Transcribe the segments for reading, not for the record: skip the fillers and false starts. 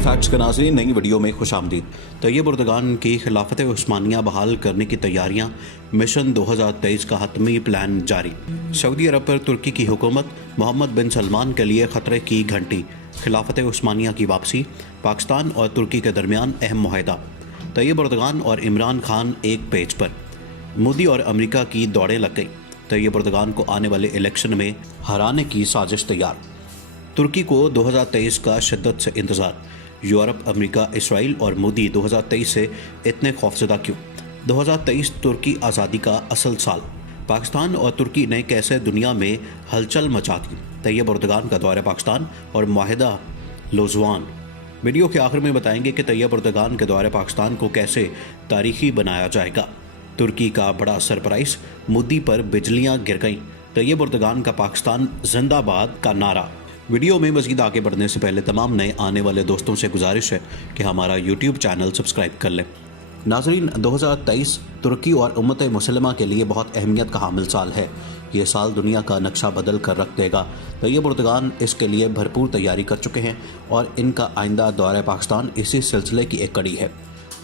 Digital facts के नाज़रीन, नई वीडियो में खुश आमदीद। तैयब उर्दगान की खिलाफत उस्मानिया बहाल करने की तैयारियां, मिशन 2023 का हतमी प्लान जारी। सऊदी अरब पर तुर्की की हुकूमत, मोहम्मद बिन सलमान के लिए खतरे की घंटी। खिलाफत उस्मानिया की वापसी, पाकिस्तान और तुर्की के दरमियान अहम मुआहदा। तैयब उर्दगान और इमरान खान एक पेज पर। मोदी और अमेरिका की दौड़ें लग गई। तैयब उर्दगान को आने वाले इलेक्शन में हराने की साजिश तैयार। तुर्की को 2023 का शिद्दत से इंतजार। यूरोप, अमेरिका, इसराइल और मोदी 2023 से इतने खौफजदा क्यों? 2023 तुर्की आज़ादी का असल साल। पाकिस्तान और तुर्की ने कैसे दुनिया में हलचल मचा दी? तैयब उर्दगान का दौरा पाकिस्तान और मुआहदा लोज़वान। वीडियो के आखिर में बताएंगे कि तैयब उर्दगान के दौरे पाकिस्तान को कैसे तारीखी बनाया जाएगा। तुर्की का बड़ा सरप्राइज, मोदी पर बिजलियां गिर गईं। तैयब उर्दगान का पाकिस्तान जिंदाबाद का नारा। वीडियो में मज़ीद आगे बढ़ने से पहले तमाम नए आने वाले दोस्तों से गुजारिश है कि हमारा यूट्यूब चैनल सब्सक्राइब कर लें। नाजरीन, 2023 तुर्की और उम्मत मुसलमा के लिए बहुत अहमियत का हामिल साल है। ये साल दुनिया का नक्शा बदल कर रख देगा। तैयब उर्दगान इसके लिए भरपूर तैयारी कर चुके हैं और इनका आइंदा दौरा पाकिस्तान इसी सिलसिले की एक कड़ी है।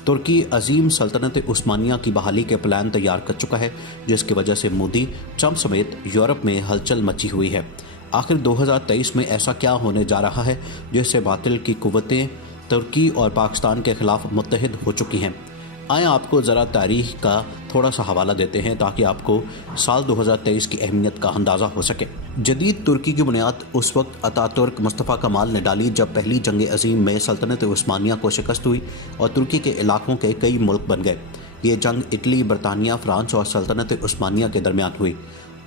तुर्की अजीम सल्तनत उस्मानिया की बहाली के प्लान तैयार कर चुका है, जिसकी वजह से मोदी, ट्रंप समेत यूरोप में हलचल मची हुई है। आखिर 2023 में ऐसा क्या होने जा रहा है जिससे बातिल की कुव्वतें तुर्की और पाकिस्तान के खिलाफ मुत्तहिद हो चुकी हैं? आए आपको ज़रा तारीख का थोड़ा सा हवाला देते हैं ताकि आपको साल 2023 की अहमियत का अंदाज़ा हो सके। जदीद तुर्की की बुनियाद उस वक्त अतातुर्क मुस्तफ़ा कमाल ने डाली जब पहली जंग अजीम में सल्तनत उस्मानिया को शिकस्त हुई और तुर्की के इलाकों के कई मुल्क बन गए। ये जंग इटली, बरतानिया, फ्रांस और सल्तनत उस्मानिया के दरमियान हुई।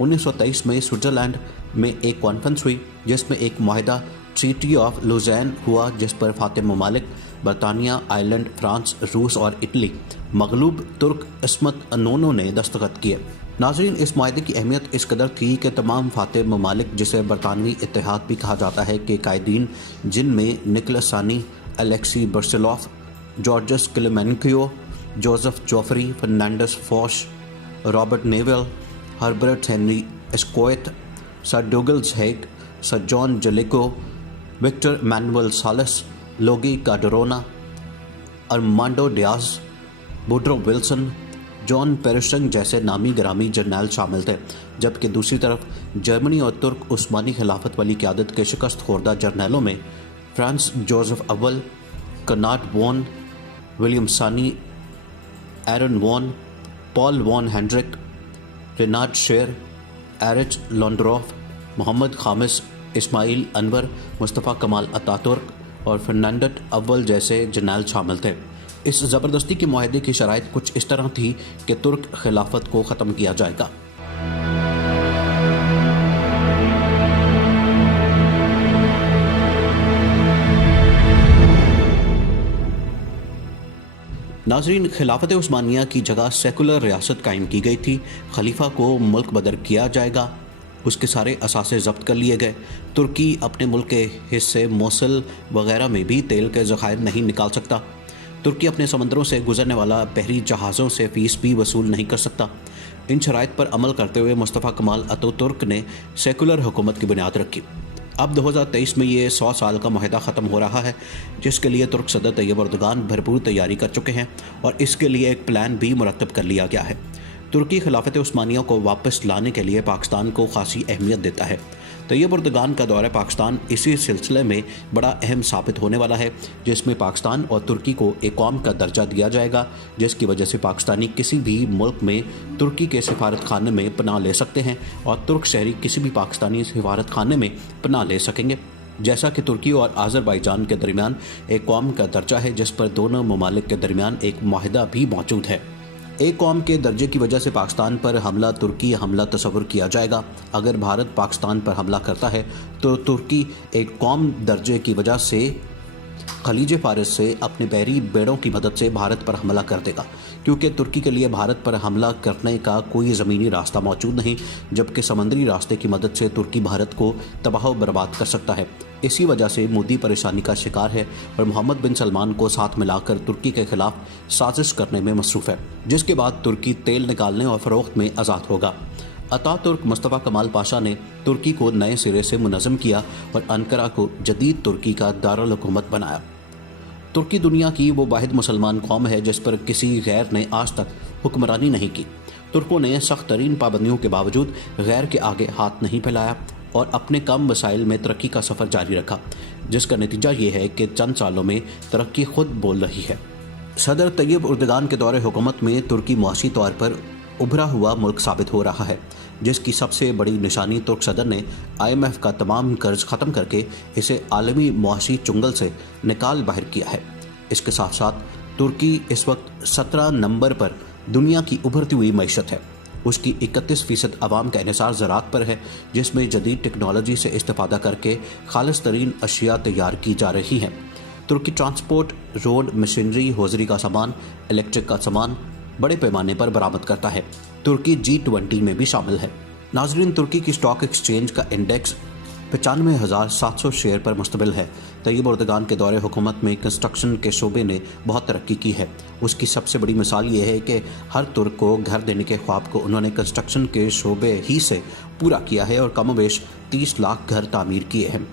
1923 में स्विट्ज़रलैंड में एक कॉन्फ्रेंस हुई जिसमें एक मुआहदा ट्रीटी ऑफ लुज़ैन हुआ, जिस पर फातिह ममालिक बरतानिया, आयरलैंड, फ्रांस, रूस और इटली मगलूब तुर्क इस्मत नोनो ने दस्तखत किए। नाज़रीन, इस मुआहदे की अहमियत इस कदर थी कि तमाम फातिह ममालिक, जिसे बरतानवी इत्तेहाद भी कहा जाता है, के कायदीन, जिनमें निकोलस सानी, Alexei Brusilov, Georges Clemenceau, Joseph Joffre, Ferdinand Foch, Robert Nivelle, Herbert Henry Asquith, sir Douglas Haig, sir John Jellicoe, Victor Emmanuel सालस, Luigi Cadorna, Armando Diaz, Woodrow Wilson, John Pershing जैसे नामी गिरामी जर्नैल शामिल थे, जबकि दूसरी तरफ जर्मनी और तुर्क उस्मानी खिलाफत वाली क़यादत के शिकस्त खोर्दा जर्नैलों में फ्रांस जोसेफ अव्वल, कर्नाड वॉन, विलियम सानी, एरन वॉन, पॉल वॉन हेंड्रिक, रेनाड शेर, Erich लॉन्ड्रॉफ, Mohammad Khamis, Ismail Anwar, Mustafa Kemal Ataturk और फर्नांडट अव्वल जैसे जर्नैल शामिल थे। इस ज़बरदस्ती के मुआहदे की शराइत कुछ इस तरह थी कि तुर्क खिलाफत को ख़त्म किया जाएगा। नाजरीन, खिलाफत उस्मानिया की जगह सेकुलर रियासत कायम की गई थी। खलीफा को मुल्क बदर किया जाएगा। उसके सारे असासे ज़ब्त कर लिए गए। तुर्की अपने मुल्क के हिस्से मोसल वगैरह में भी तेल के ज़खायर नहीं निकाल सकता। तुर्की अपने समंदरों से गुजरने वाला बहरी जहाज़ों से फ़ीस भी वसूल नहीं कर सकता। इन शराइत पर अमल करते हुए मुस्तफ़ा कमाल अतातुर्क ने सेकुलर हुकूमत की बुनियाद रखी। अब 2023 में ये 100 साल का मुआहदा ख़त्म हो रहा है, जिसके लिए तुर्क सदर तैयब उर्दगान भरपूर तैयारी कर चुके हैं और इसके लिए एक प्लान भी मुरतब कर लिया गया है। तुर्की खिलाफत उस्मानिया को वापस लाने के लिए पाकिस्तान को खासी अहमियत देता है। तैयब उर्दगान का दौरा पाकिस्तान इसी सिलसिले में बड़ा अहम साबित होने वाला है, जिसमें पाकिस्तान और तुर्की को एक कौम का दर्जा दिया जाएगा, जिसकी वजह से पाकिस्तानी किसी भी मुल्क में तुर्की के सिफारत खाने में पनाह ले सकते हैं और तुर्क शहरी किसी भी पाकिस्तानी सिफारत खाने में पनाह ले सकेंगे। जैसा कि तुर्की और आज़रबाईजान के दरमियान एक कौम का दर्जा है, जिस पर दोनों ममालिक के दरमियान एक मुआहदा भी मौजूद है। एक कौम के दर्जे की वजह से पाकिस्तान पर हमला तुर्की हमला तस्वुर किया जाएगा। अगर भारत पाकिस्तान पर हमला करता है तो तुर्की एक कौम दर्जे की वजह से खलीज फारिस से अपने बहरी बेड़ों की मदद से भारत पर हमला कर देगा, क्योंकि तुर्की के लिए भारत पर हमला करने का कोई ज़मीनी रास्ता मौजूद नहीं, जबकि समंदरी रास्ते की मदद से तुर्की भारत को तबाह व बर्बाद कर सकता है। इसी वजह से मोदी परेशानी का शिकार है और मोहम्मद बिन सलमान को साथ मिलाकर तुर्की के खिलाफ साजिश करने में मसरूफ़ है, जिसके बाद तुर्की तेल निकालने और फ़रोख्त में आज़ाद होगा। अतातुर्क मुस्तफ़ा कमाल पाशा ने तुर्की को नए सिरे से मुनज़्ज़म किया और अंकारा को जदीद तुर्की का दारुल हुकूमत बनाया। तुर्की दुनिया की वो वाहिद मुसलमान कौम है जिस पर किसी गैर ने आज तक हुक्मरानी नहीं की। तुर्कों ने सख्त तरीन पाबंदियों के बावजूद गैर के आगे हाथ नहीं फैलाया और अपने कम वसाइल में तरक्की का सफ़र जारी रखा, जिसका नतीजा ये है कि चंद सालों में तरक्की खुद बोल रही है। सदर तैयब उर्दगान के दौरे हुकूमत में तुर्की मुआशी तौर पर उभरा हुआ मुल्क साबित हो रहा है, जिसकी सबसे बड़ी निशानी तुर्क सदर ने IMF का तमाम कर्ज ख़त्म करके इसे आलमी मुआशी चुंगल से निकाल बाहर किया है। इसके साथ साथ तुर्की इस वक्त 17 नंबर पर दुनिया की उभरती हुई मईशत है। उसकी 31% आवाम का इन्हिसार ज़राअत पर है, जिसमें जदीद टेक्नोलॉजी से इस्तेफादा करके खालिस तरीन अशिया तैयार की जा रही हैं। तुर्की ट्रांसपोर्ट, रोड, मशीनरी, हौजरी का सामान, इलेक्ट्रिक का सामान बड़े पैमाने पर बरामद करता है। तुर्की G20 में भी शामिल है। नाजरीन, तुर्की की स्टॉक एक्सचेंज का इंडेक्स 95,700 शेयर पर मुश्तमिल है। तैयब उर्दगान के दौरे हुकूमत में कंस्ट्रक्शन के शोबे ने बहुत तरक्की की है। उसकी सबसे बड़ी मिसाल ये है कि हर तुर्क को घर देने के ख्वाब को उन्होंने कंस्ट्रक्शन के शोबे ही से पूरा किया है और कमोबेश 30 लाख घर तामीर किए हैं।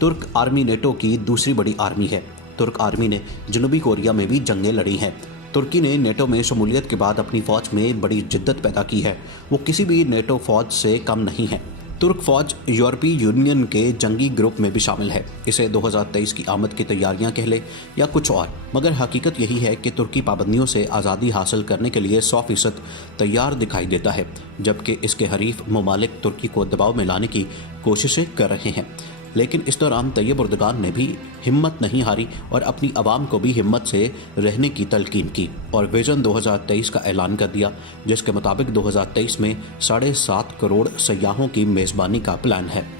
तुर्क आर्मी नेटो की दूसरी बड़ी आर्मी है। तुर्क आर्मी ने जनूबी कोरिया में भी जंगें लड़ी हैं। तुर्की ने नेटो में शमूलियत के बाद अपनी फ़ौज में बड़ी जिद्दत पैदा की है। वो किसी भी नेटो फ़ौज से कम नहीं है। तुर्क फ़ौज यूरोपीय यूनियन के जंगी ग्रुप में भी शामिल है। इसे 2023 की आमद की तैयारियां कह ले या कुछ और, मगर हकीकत यही है कि तुर्की पाबंदियों से आज़ादी हासिल करने के लिए 100% तैयार दिखाई देता है, जबकि इसके हरीफ ममालिक तुर्की को दबाव में लाने की कोशिशें कर रहे हैं। लेकिन इस दौरान तैयब उर्दगान ने भी हिम्मत नहीं हारी और अपनी आवाम को भी हिम्मत से रहने की तलकीन की और विजन 2023 का ऐलान कर दिया, जिसके मुताबिक 2023 में 7.5 करोड़ सयाहों की मेज़बानी का प्लान है।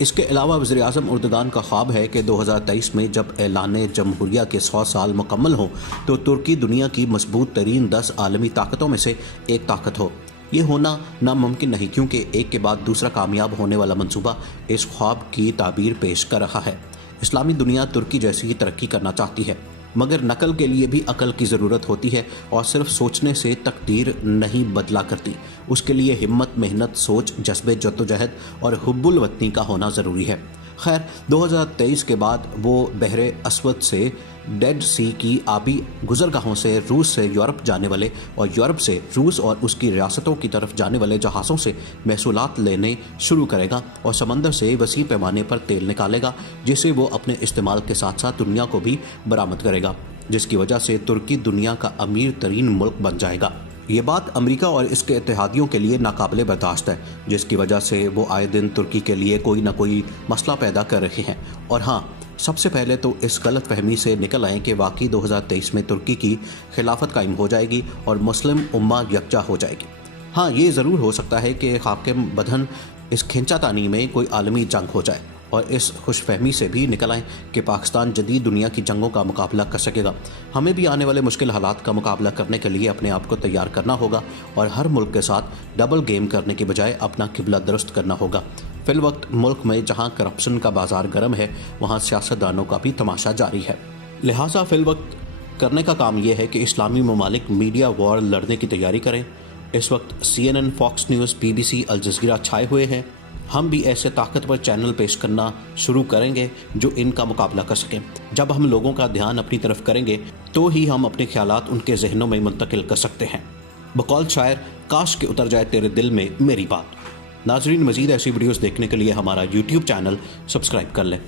इसके अलावा वज़ीर-ए-आज़म उर्दगान का ख्वाब है कि 2023 में जब ऐलान जमहूरिया के 100 साल मुकम्मल हों तो तुर्की दुनिया की मजबूत तरीन 10 आलमी ताकतों में से एक ताकत हो। ये होना नामुमकिन नहीं, क्योंकि एक के बाद दूसरा कामयाब होने वाला मंसूबा इस ख्वाब की ताबीर पेश कर रहा है। इस्लामी दुनिया तुर्की जैसी ही तरक्की करना चाहती है, मगर नकल के लिए भी अकल की ज़रूरत होती है और सिर्फ सोचने से तकदीर नहीं बदला करती। उसके लिए हिम्मत, मेहनत, सोच, जज्बे, जद्दोजहद और हुब्बुल वतनी का होना ज़रूरी है। खैर, 2023 के बाद वो बहरे अस्वद से डेड सी की आबी गुजरगाहों से रूस से यूरोप जाने वाले और यूरोप से रूस और उसकी रियासतों की तरफ जाने वाले जहाज़ों से महसूलात लेने शुरू करेगा और समंदर से वसी पैमाने पर तेल निकालेगा, जिसे वो अपने इस्तेमाल के साथ साथ दुनिया को भी बरामद करेगा, जिसकी वजह से तुर्की दुनिया का अमीर तरीन मुल्क बन जाएगा। ये बात अमेरिका और इसके इत्तेहादियों के लिए नाकाबिले बर्दाश्त है, जिसकी वजह से वो आए दिन तुर्की के लिए कोई ना कोई मसला पैदा कर रहे हैं। और हाँ, सबसे पहले तो इस गलत फहमी से निकल आएँ कि वाकई 2023 में तुर्की की खिलाफत कायम हो जाएगी और मुस्लिम उम्मा यकजा हो जाएगी। हाँ, ये ज़रूर हो सकता है कि हाकिम बदन इस खिंचातानी में कोई आलमी जंग हो जाए और इस खुशफहमी से भी निकल आएँ कि पाकिस्तान जदीद दुनिया की जंगों का मुकाबला कर सकेगा। हमें भी आने वाले मुश्किल हालात का मुकाबला करने के लिए अपने आप को तैयार करना होगा और हर मुल्क के साथ डबल गेम करने के बजाय अपना किबला दुरुस्त करना होगा। फिल वक्त मुल्क में जहां करप्शन का बाजार गर्म है, वहां सियासतदानों का भी तमाशा जारी है। लिहाजा फिल वक्त करने का काम यह है कि इस्लामी ममालिक मीडिया वॉर लड़ने की तैयारी करें। इस वक्त CNN, Fox News, BBC, Al Jazeera छाए हुए हैं। हम भी ऐसे ताकतवर चैनल पेश करना शुरू करेंगे जो इनका मुकाबला कर सकें। जब हम लोगों का ध्यान अपनी तरफ करेंगे तो ही हम अपने ख्यालात उनके जहनों में मुंतकिल कर सकते हैं। बकौल शायर, काश के उतर जाए तेरे दिल में मेरी बात। नाजरीन, मज़ीद ऐसी वीडियोस देखने के लिए हमारा YouTube चैनल सब्सक्राइब कर लें।